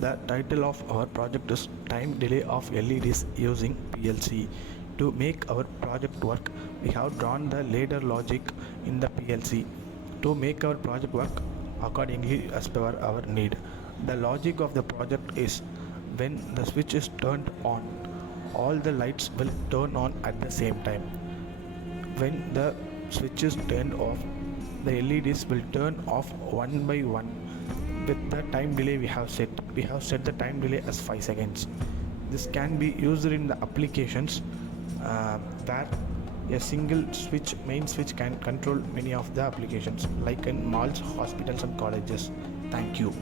The title of our project is Time Delay of LEDs using PLC. To make our project work, we have drawn the ladder logic in the PLC to make our project work accordingly as per our need. The logic of the project is when the switch is turned on, all the lights will turn on at the same time. When the switch is turned off, the LEDs will turn off one by one. With the time delay we have set the time delay as 5 seconds. This can be used in the applications where a single switch, main switch, can control many of the applications, like in malls, hospitals and colleges. Thank you.